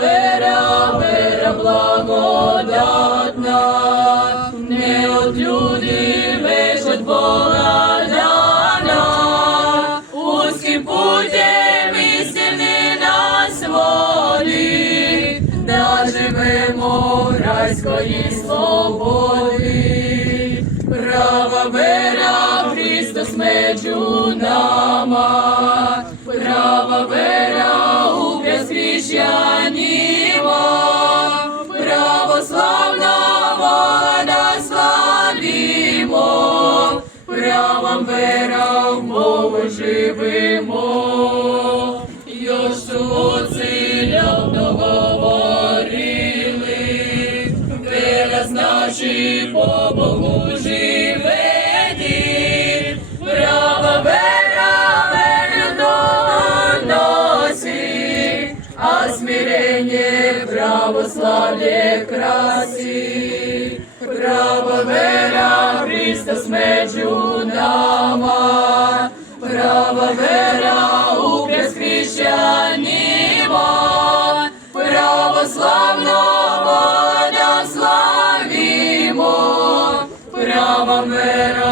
вера, вера благодатна, не от люди лиш от Бога дана, узким путем істини нас води, да живемо райської свободи. Права вера, Христос мечу нама, безхрещанімо, православна вода славімо, правом вера в Богу живемо. Йошуа цілявно говорили, вера значить по Богу живеді, а смирение православие краси. Право вера Христос мечу нама, право вера у християнимо, православного славимо, право вера